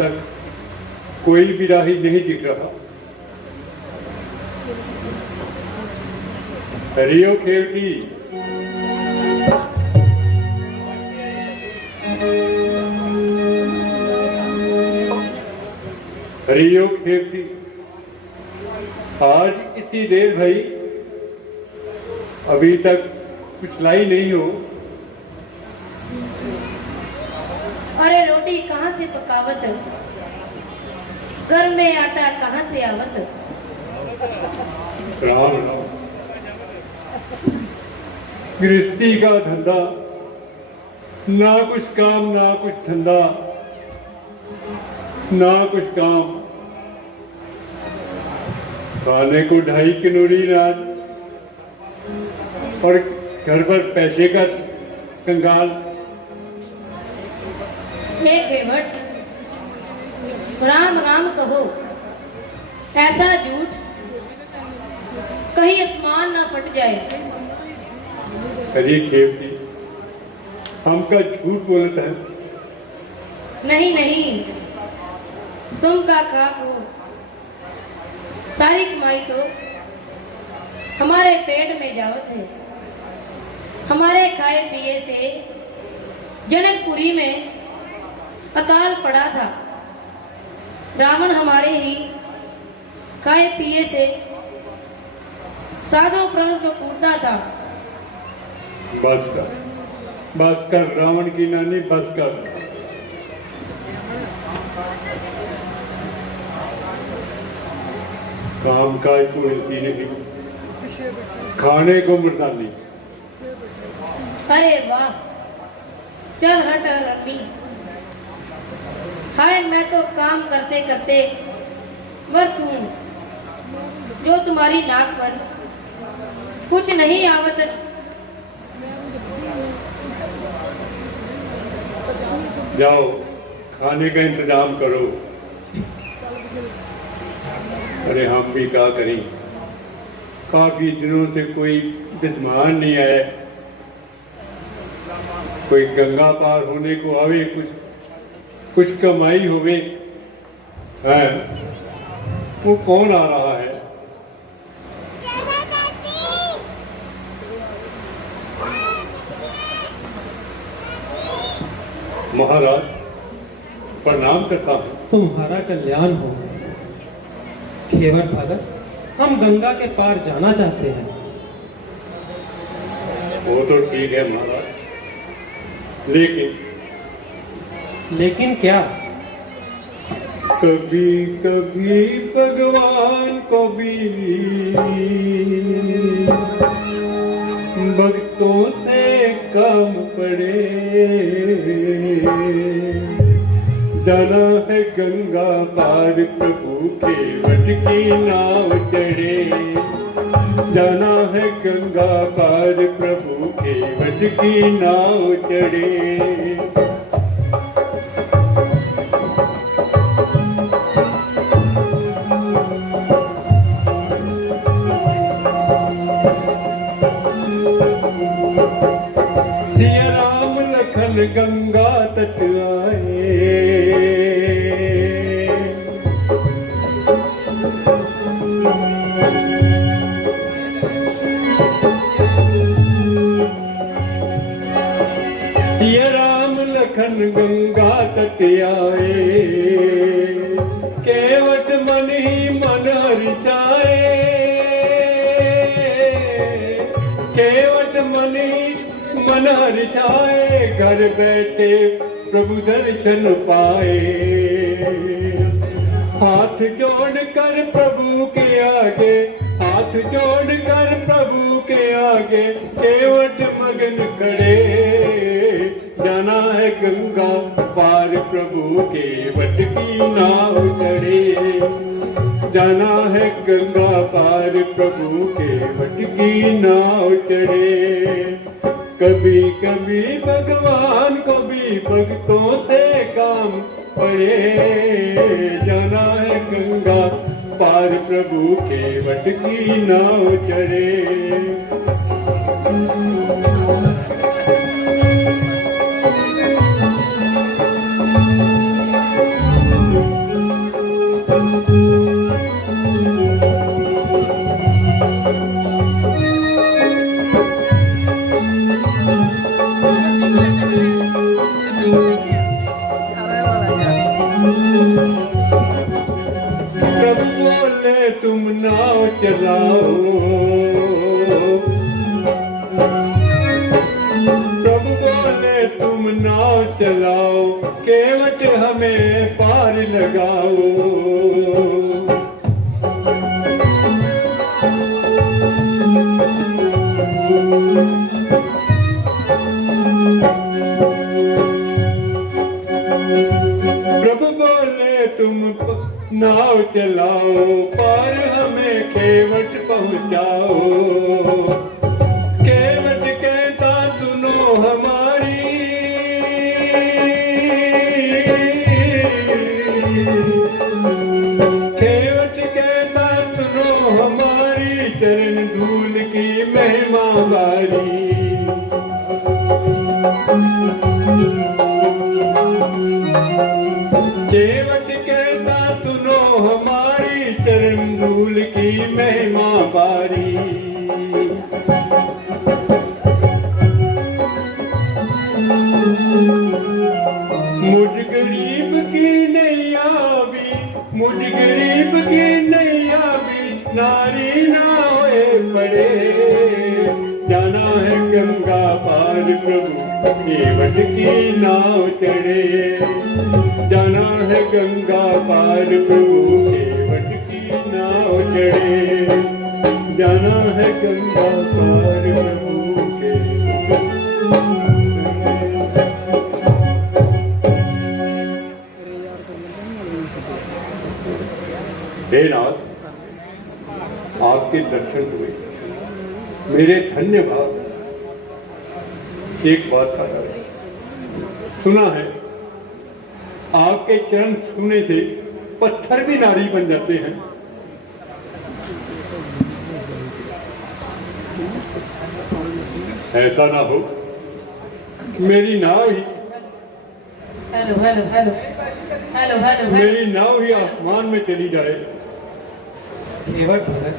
तक कोई भी राही नहीं दिख रहा। हरियो खेवटी, हरियो खेवटी, आज इतनी देर भाई अभी तक कुछ लाई नहीं हो। अरे रोटी कहाँ से पकावत, घर में आटा कहाँ से आवत। राम राम, गृहस्थी का धंधा, ना कुछ काम ना कुछ धंधा, ना कुछ काम, खाने को 2.5 किलोरी नान और घर पर पैसे का कंगाल। हे घेवट, राम राम कहो, ऐसा झूठ कहीं आसमान ना फट जाए। अरे खेवती, हमका झूठ बोलता है। नहीं नहीं, तुम का खाक हो, सारी कमाई तो हमारे पेट में जावत है। हमारे खाए पिए से जनकपुरी में अकाल पड़ा था। रावण हमारे ही खाए पिए से साधु प्राण को कूटता था। बस कर रावण की नानी, बस कर। काम काज को मिलती नहीं, खाने को मिलता नहीं। अरे वाह, चल हट रम्मी। हाय, मैं तो काम करते करते व्यर्थ हूँ, जो तुम्हारी नाक पर कुछ नहीं आवत। जाओ, खाने का इंतजाम करो। अरे हम भी क्या करें, काफी दिनों से कोई विद्वान नहीं आया। कोई गंगा पार होने को आवे, कुछ कमाई होवे है, वो कौन आ रहा है? महाराज, प्रणाम करता हूँ। तुम्हारा कल्याण हो घेवट भगत, हम गंगा के पार जाना चाहते हैं। वो तो ठीक है महाराज, लेकिन क्या? कभी कभी भगवान को भी भक्तों से काम पड़े। जाना है गंगा पार, प्रभु केवट की नाव चढ़े। जाना है गंगा पार, प्रभु केवट की नाव चढ़े। गंगा तट आए, ये राम लखन गंगा तट आए। केवट मन ही मन हरिचाए, केवट मन ही मन हर्षाए। घर बैठे प्रभु दर्शन पाए। हाथ जोड़कर प्रभु के आगे, हाथ जोड़कर प्रभु के आगे केवट मगन खड़े। जाना है गंगा पार, प्रभु केवट की नाव चढ़े। जाना है गंगा पार, प्रभु केवट की नाव चढ़े। कभी कभी भगवान को भी भक्तों से काम पड़े। जाना है गंगा पार, प्रभु केवट की नाव चढ़े। जाओ। प्रभु बोले तुम नाव चलाओ, केवट हमें पार लगाओ। प्रभु बोले तुम नाव चलाओ, पार हमें केवट पहुंचाओ। केवट कहता सुनो हमारी, केवट कहता सुनो हमारी, चरण धूल की महिमा बारी। केवट कहता सुनो हमारी, चरण धूल की महिमा बारी। मुझ गरीब की नैया भी, मुझ गरीब की नैया भी, नारी ना होए पड़े। जाना है गंगा पार प्रभु, केवट की नाव चढ़े। जाना है गंगा पार प्रभु, केवट की नाव चढ़े। जाना है गंगा पार प्रभु के। हे नाथ, आपके दर्शन हुए, मेरे धन्य भाव। एक बात का सुना है, आपके चरण छूने से पत्थर भी नारी बन जाते हैं। ऐसा ना हो मेरी नाव ही, hello hello hello hello hello मेरी नाव ही आसमान में चली जाए। केवट भगत,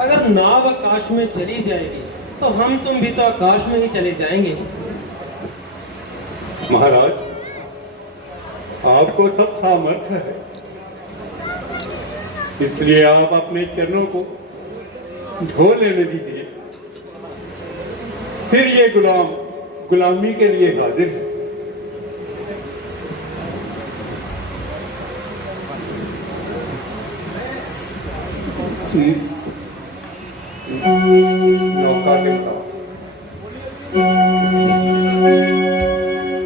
अगर नाव आकाश में चली जाएगी तो हम तुम भी तो आकाश में ही चले जाएंगे। महाराज, आपको सब सामर्थ्य है, इसलिए आप अपने चरणों को धो लेने दीजिए। फिर ये गुलाम गुलामी के लिए हाजिर है। नौका के साथ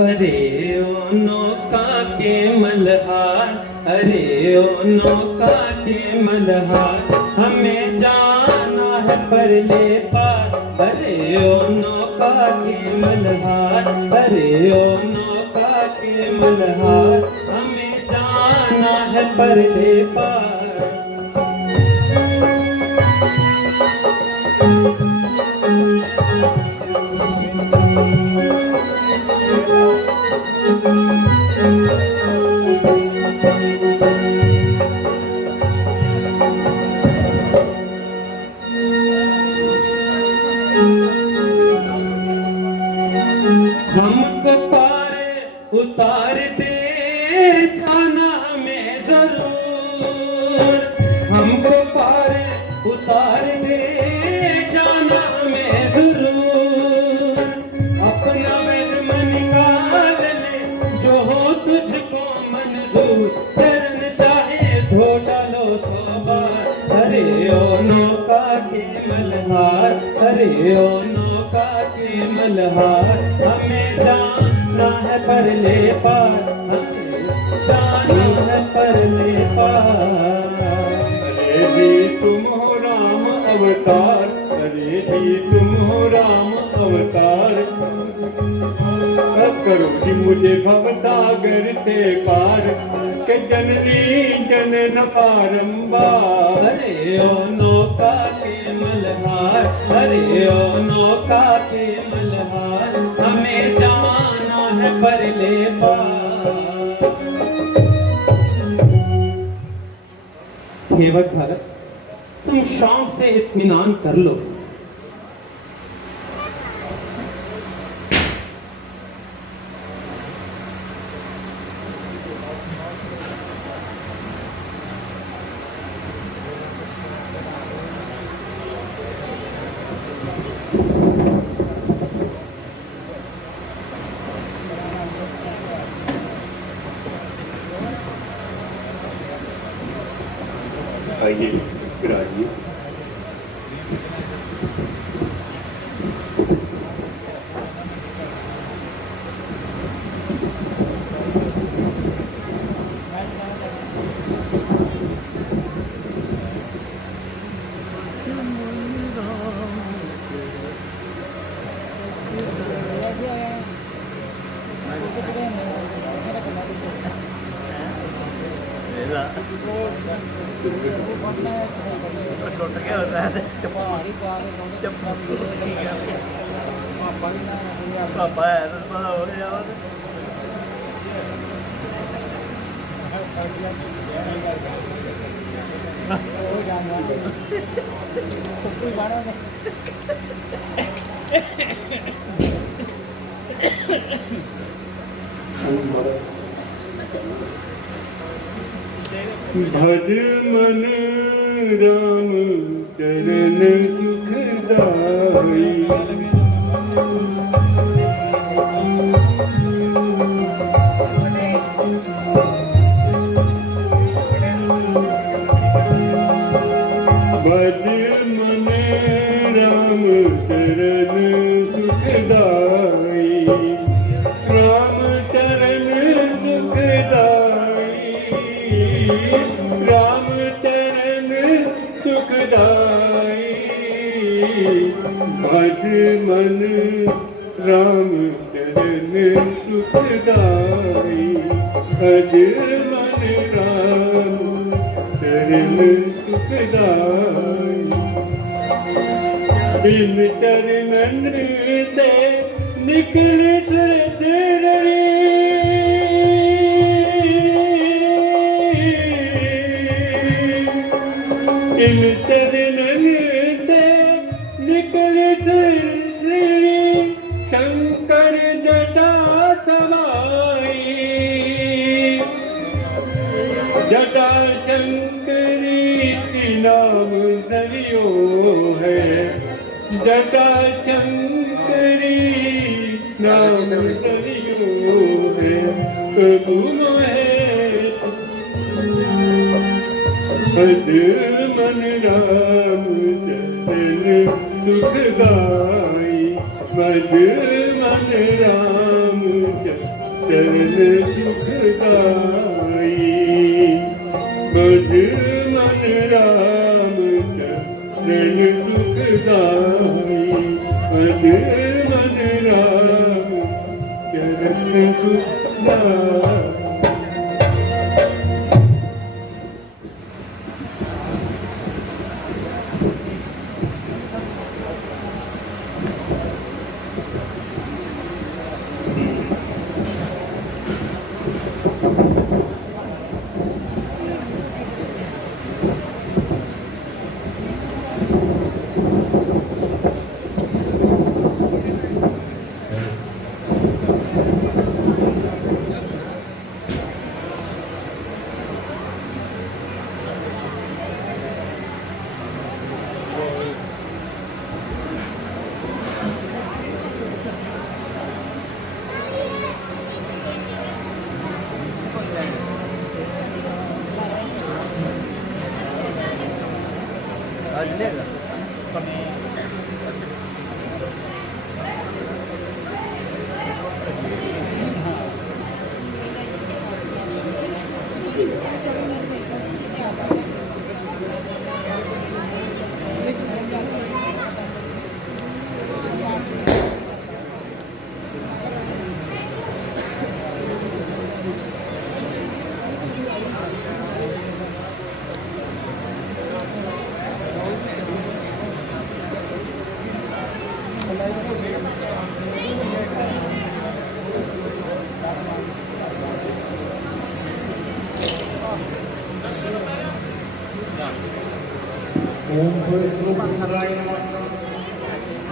अरे ओ नौका के मल्हार, अरे ओ नौका के मल्हार, हमें जाना है परले पार। अरे ओ नौका के मल्हार, अरे ओ नौका के मल्हार, हमें जाना है परले पार। हमको पारे उतार दे जाना हमें जरूर। हमको पारे उतार दे जाना हमें जरूर। अपना मन निकाल ले जो हो तुझको मंजूर। चरण चाहे धो डालो 100 बार। अरे ओ नौका के मल्हार, अरे ओ नौका के मल्हार, हमें जाना है परले पार। हमें जाना है परले पार। अरे जी तुम हो राम अवतार, अरे जी तुम हो राम अवतार। अब करो जी मुझे भवसागर से पार, के जननी जनन पारंबार। अरे ओ नौका के मल्हार, अरे ओ नौका के मल्हार, हमें जाना है परले पार। केवट भगत, तुम शौक से इत्मीनान कर लो। आइए फिर आइए। भज मन राम चरण सुखदाई। भज मन राम चरण सुखदाई। राम चरण सुखदाई। राम चरण सुखदाई। भज मन राम चरण सुखदाई। भज मन राम चरण सुखदाई। बिन चरणन से निकले सुरसरी। बिन चरणन से निकले सुरसरी। शंकर जटा समाई। जटा शंकरी की नाम धरियो है। जटा शंकरी नाम धरियो है। प्रभु मोहे भज मन राम चरण सुखदाई। भज मन राम चरण सुखदाई। भज मन राम चरण सुखदाई। भज मन राम चरण सुखदाई।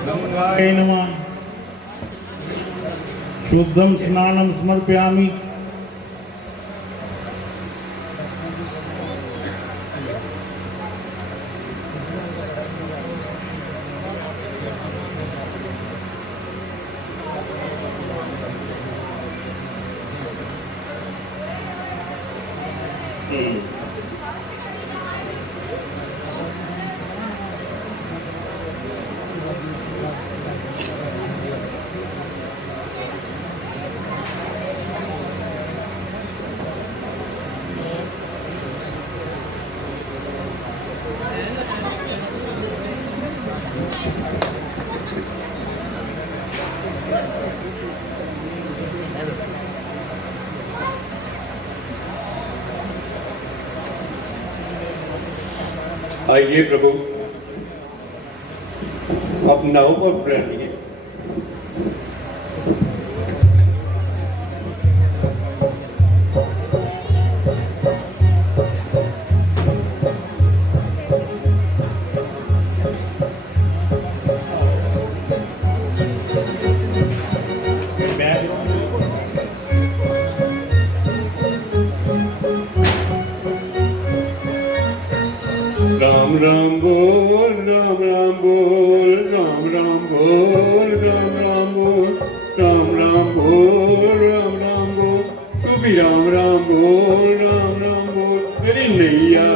गंगाय नमः। शुद्धं स्नानं समर्पयामि। आइए प्रभु, अपना ऊपर प्रणिए। राम राम बोल, राम राम बोल, राम राम बोल, राम राम बोल, राम राम बोल, राम राम बोल। तू भी राम राम बोल, राम राम बोल, मेरी नैया।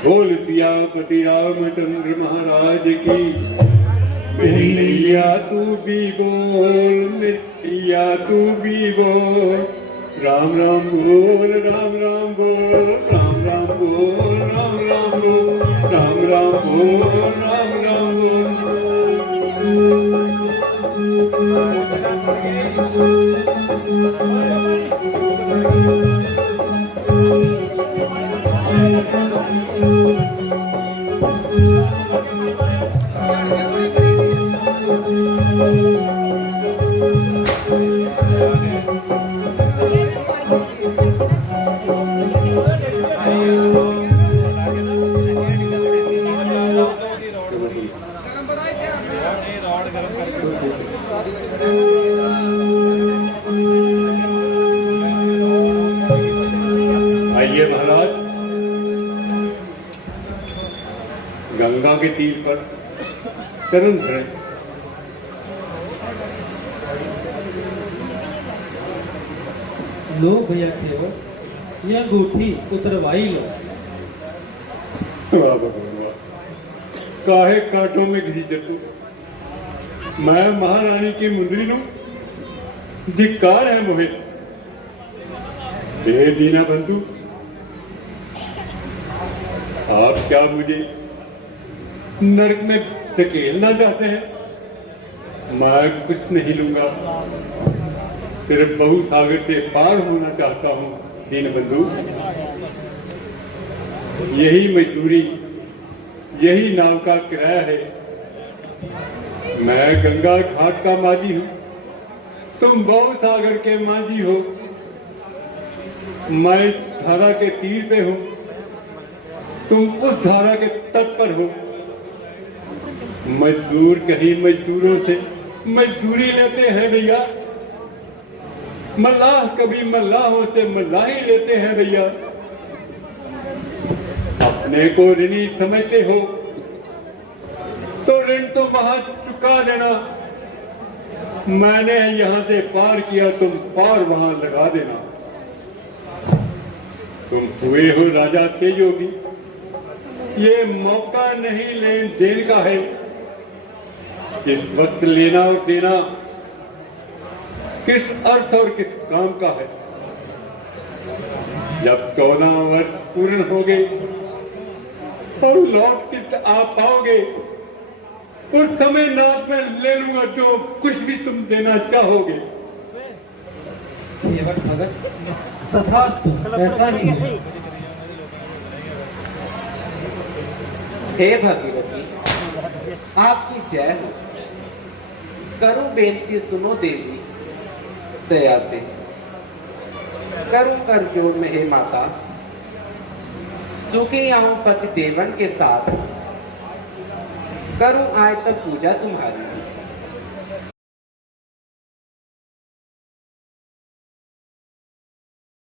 बोल सियापति रामचंद्र महाराज की। मेरी नैया तू भी बोल, नैया तू भी बोल, राम राम बोल, राम राम बोल, राम राम बोल, राम राम बोल, राम राम बोल, राम राम आइए महाराज, गंगा के तीर पर चरण धरें। लो भैया केवल यह अंगूठी उतरवाई लो। वाह भगवान, काहे कांटों में घसीटे तू। मैं महारानी की मुंदरी नु, धिक्कार है मोहे। दे दीना बंधु, आप क्या मुझे नरक में धकेलना चाहते हैं? मैं कुछ नहीं लूंगा, सिर्फ बहु सागर से पार होना चाहता हूँ दीन बंधु। यही मजदूरी, यही नाव का किराया है। मैं गंगा घाट का माझी हूँ, तुम बहु सागर के माझी हो। मैं धारा के तीर पे हूँ, तुम उस धारा के तट पर हो। मजदूर कहीं मजदूरों से मजदूरी लेते हैं भैया, मल्लाह कभी मल्लाहों से मल्लाही लेते हैं भैया। अपने को ऋणी समझते हो तो ऋण तो वहां चुका देना। मैंने यहां से पार किया, तुम पार वहां लगा देना। तुम हुए हो राजा के योगी, ये मौका नहीं लेन देन का है। इस वक्त लेना और देना किस अर्थ और किस काम का है? जब 14 वर्ष पूर्ण हो गए और लौट के आ पाओगे, उस समय नाथ में ले लूंगा जो कुछ भी तुम देना चाहोगे। केवल भगत तथास्तु, ऐसा ही है। हे भगीरथी, आपकी जय हो। करूं बेनती सुनो देवी दया से। करूं कर जोड़ में हे माता, सुखी आऊं पति देवन के साथ। करूं आज तक पूजा तुम्हारी,